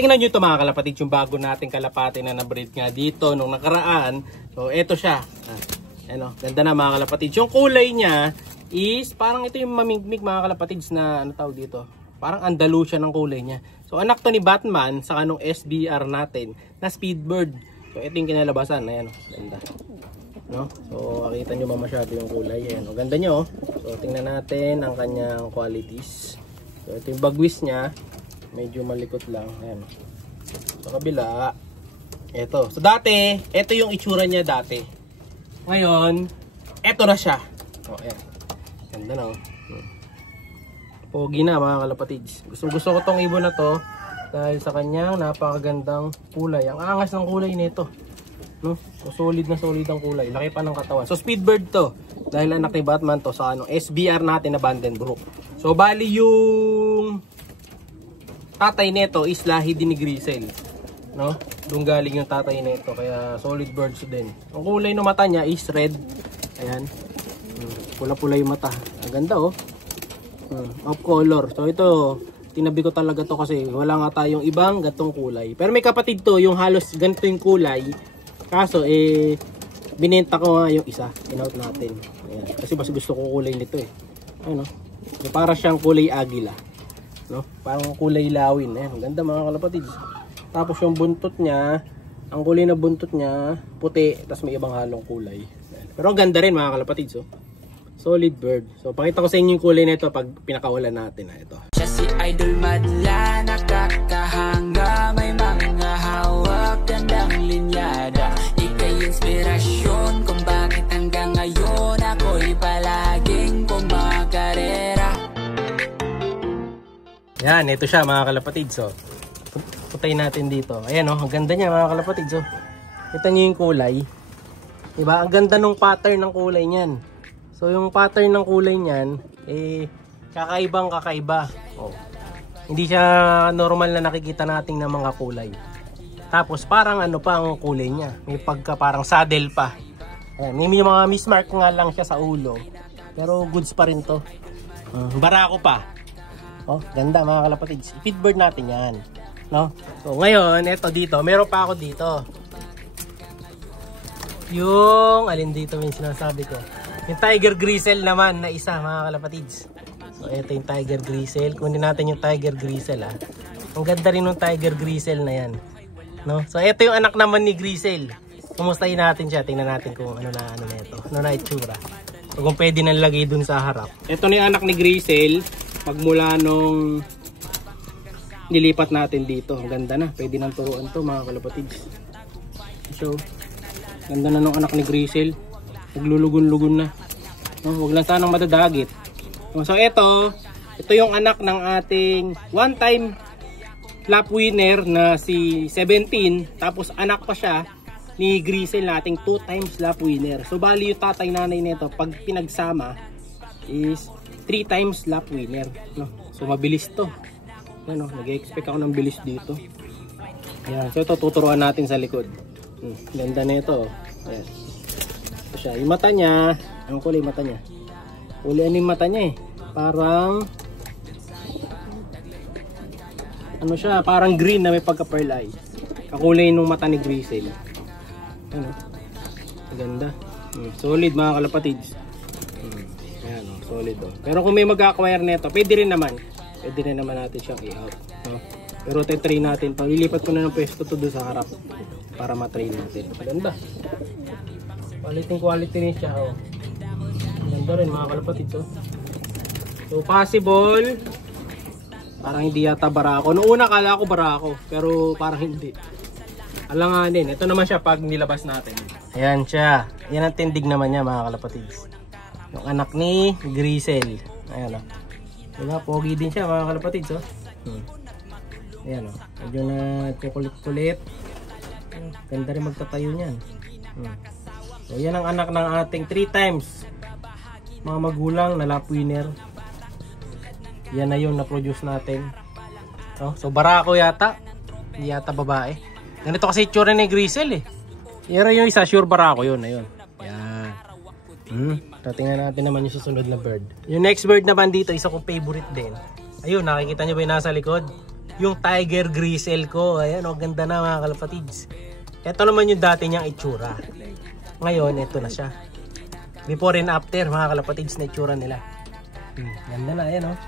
tingnan nyo ito mga kalapatid, yung bago nating kalapati na na-breed nga dito nung nakaraan. So ito siya. Ano, ganda na mga kalapatids. Yung kulay niya is parang ito yung mamigmig mga kalapatids na ano tawag dito. Parang Andalusian ng kulay niya. So anak to ni Batman sa kanong SBR natin na Speedbird. So ito yung kinalabasan. Ayan o, ganda. No? So makita nyo masyado yung kulay. Ayan o, ganda nyo. So tingnan natin ang kanyang qualities. So ito yung bagwis niya. Medyo malikot lang. Ayan. Sa kabila, ito. So dati, ito yung itsura niya dati. Ngayon, ito na siya. O, ayan. Ganda na o. Pogi na mga kalapatids. Gusto ko tong ibon na to dahil sa kanyang napakagandang kulay. Ang angas ng kulay nito. No? So solid na solid ang kulay. Laki pa ng katawan. So Speedbird to. Dahil anak ni Batman to sa ano, SBR natin na Vandenbroek. So bali yung tatay nito is lahi din ni Grisel. No? Doon galing yung tatay nito. Kaya solid birds din. Ang kulay ng mata niya is red. Ayan. Pula-pula yung mata. Ang ganda oh. Off color. So ito, tinabi ko talaga to kasi wala nga tayong ibang gatong kulay. Pero may kapatid to, yung halos ganito yung kulay. Kaso binenta ko nga yung isa. In-out natin. Ayan. Kasi mas gusto ko kulay nito eh. Ano? So, para siyang kulay agila. No? Parang kulay lawin. Ayan. Ang ganda mga kalapatid. Tapos yung buntot niya, ang kulay na buntot niya, puti. Tapos may ibang halong kulay. Ayan. Pero ang ganda rin mga kalapatid. So, solid bird. So pakita ko sa inyo yung kulay nito pag pinakawalan natin. Ito. Siya si Idol Madla, nakakahanga, may mga hawak, gandang linyada. Ika'y inspirasyon kung bakit hanggang ngayon ako'y palaging kumakarera. Yan, ito siya mga kalapatid. So putay natin dito. Ayan oh, ang ganda niya mga kalapatid. So kita niyo yung kulay. Diba? Ang ganda ng pattern ng kulay niyan. So yung pattern ng kulay niyan kakaibang kakaiba. Oh. Hindi siya normal na nakikita nating ng mga kulay. Tapos parang ano pa ang kulay niya. May pagka parang saddle pa. Ayan, may mga mismark nga lang siya sa ulo. Pero goods pa rin to. Barako pa. Oh, ganda mga kalapatid. Speedbird natin yan. No? So ngayon, eto dito. Meron pa ako dito. Yung alin dito yung sinasabi ko. Yung Tiger Grisel naman na isa mga kalapatids. So ito yung Tiger Grisel. Kunin natin yung Tiger Grisel ah. Ang ganda rin ng Tiger Grisel na yan. No? So ito yung anak naman ni Grisel. Kumustahin natin siya. Tingnan natin kung ano na ito. Ano na itsura. So kung pwede nang lagay dun sa harap. Ito na yung anak ni Grisel. Pagmula nung nilipat natin dito. Ang ganda na. Pwede nang turuan to mga kalapatids. So ganda na nung anak ni Grisel. Naglulugon-lugon na. No, huwag lang sanang madadagit. So ito yung anak ng ating one time lap winner na si 17. Tapos anak pa siya ni Grisel nating 2 times lap winner. So bali yung tatay nanay nito pag pinagsama is 3 times lap winner. No? So mabilis to. Ano, nag-expect ako ng bilis dito. Ayan. So ito tuturuan natin sa likod. Ganda na ito. Ayan. Siya. Yung mata niya, ang kulay mata niya. Kulay ano yung mata niya eh. Parang ano siya, parang green na may pagka-pearl eye. Kakulay nung mata ni Grisel. Ano? Ganda. Solid mga kalapatids. Ayan, solid oh. Pero kung may mag-acquire nito, pwede rin naman. Pwede rin naman natin siyang i-out. No? Pero try natin. Paglilipat ko na ng pwesto to doon sa harap para ma-try natin. Ganda. Quality niya siya oh. Ganda rin mga kalapatids oh. So possible parang hindi yata barako. Noong una kala ko barako pero parang hindi. Alanganin. Ito naman siya pag nilabas natin. Ayan siya. Yan ang tindig naman niya mga kalapatids. Yung anak ni Grisel. Ayan oh. Diba? Pogi din siya mga kalapatids oh. Ayan oh. Medyo na kukulit-kulit. Ganda rin magtatayo niyan. So yan ang anak ng ating 3 times mga magulang na lap winner. Yan na yung na-produce natin. So barako yata. Hindi yata babae. Ganito kasi itsura ni Grisel eh. Yan yung isa, sure barako yun. Ayun. Yan. Tingnan natin naman yung susunod na bird. Yung next bird naman dito, isa kong favorite din. Ayun, nakikita nyo ba yung nasa likod? yung Tiger Gristle ko. Ayan, oh, ganda na mga kalapatids. Ito naman yung dati niyang itsura. Ngayon, ito na siya. Before and after mga kalapatids na itsura nila. Ganda na, ayan oh.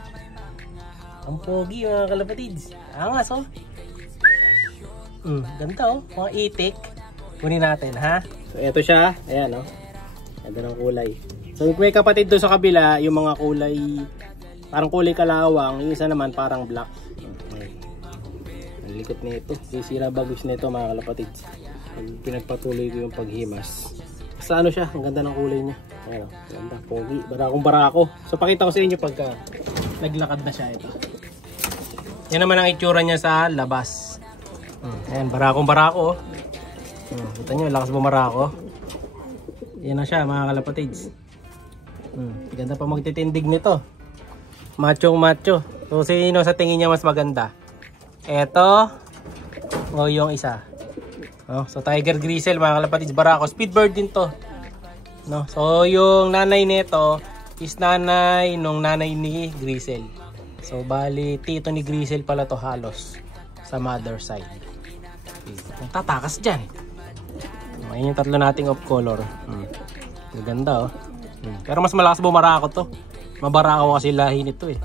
Ang pogi mga kalapatids. Angas oh. Ganda oh, mga itik. Kunin natin ha. So ito siya, ayan oh. Ganda ng kulay. So may kapatid doon sa kabila, yung mga kulay, parang kulay kalawang, yung isa naman parang black. Ang likot nito, sisira bagus nito mga kalapatids. Pinagpatuloy ko yung paghimas. Basta ano siya, ang ganda ng kulay niya. Ayan oh, ganda, pogi, barakong-barako. So pakita ko sa inyo pagka naglakad na siya ito. Yan naman ang itsura niya sa labas. Ayan, barakong-barako. Kita nyo, lakas bumarako. Yan na siya mga kalapatids. Ganda pa magtitindig nito. Macho macho. So sino sa tingin niya mas maganda? Eto o yung isa. So Tiger Gristle mga kalapatids, barako. Speedbird din to. No? So yung nanay nito is nanay nung nanay ni Gristle. So bali tito ni Gristle pala to halos sa mother side. Kung tatakas dyan. Ayun yung tatlo nating off color. Maganda oh. Pero mas malakas bumarako to. Mabarako kasi lahi nito eh.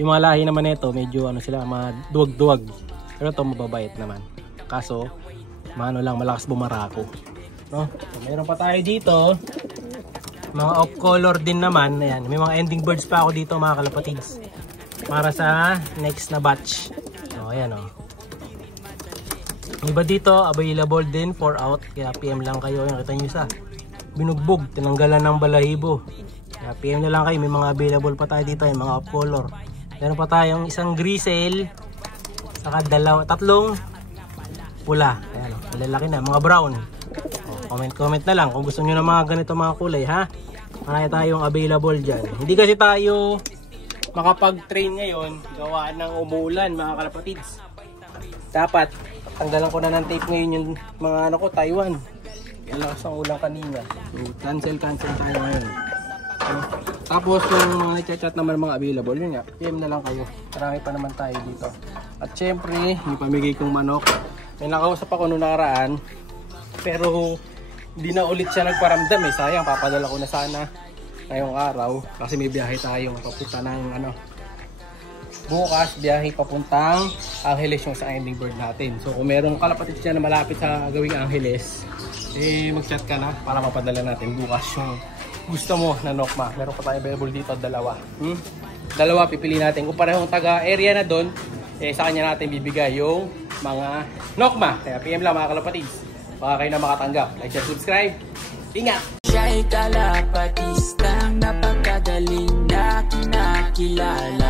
Yung mga lahi naman nito medyo ano sila, mga duwag-duwag. Pero to mababait naman. Kaso mano lang, malakas bumarako. No? So, mayroon pa tayo dito. Mga off color din naman. Ayan, may mga ending birds pa ako dito mga kalapatids. Para sa next na batch. So ayan oh. Iba dito, available din for out. Kaya PM lang kayo. Nakita nyo sa binugbog, tinanggalan ng balahibo. Kaya PM na lang kayo. May mga available pa tayo dito. Yung mga off color. Meron pa tayong isang gristle. Saka tatlong pula. Ayan o, malalaki na. Mga brown. Comment na lang kung gusto nyo ng mga ganito mga kulay ha. Marami tayong available dyan. Hindi kasi tayo makapag-train ngayon. Gawa ng umulan mga kalapatids. Dapat tanggalan ko na ng tape ngayon yung mga ano ko, Taiwan. Yan lakas ang ulang kanina. So cancel tayo ngayon. Tapos yung mga nagchat naman mga available, yun nga, PM na lang kayo. Marami pa naman tayo dito. At syempre, yung pamigay kong manok. May nakausap ako noong nakaraan. Pero hindi na ulit siya nagparamdam eh. Sayang, papadala ko na sana ngayong araw. Kasi may biyahe tayong papunta ng ano. Bukas, biyahe papuntang Angeles yung sa ending bird natin. So kung merong kalapatid siya na malapit sa gawing Angeles, eh mag-chat ka na para mapadala natin bukas yung gusto mo na nokma. Meron pa tayo available dito, dalawa. Dalawa pipili natin. Kung parehong taga-area na doon, eh sa kanya natin bibigay yung mga nokma. Kaya PM lang mga kalapatids. Baka kayo na makatanggap. Like, share, subscribe. Ingat! Siya'y kalapatistang napakagaling na kinakilala.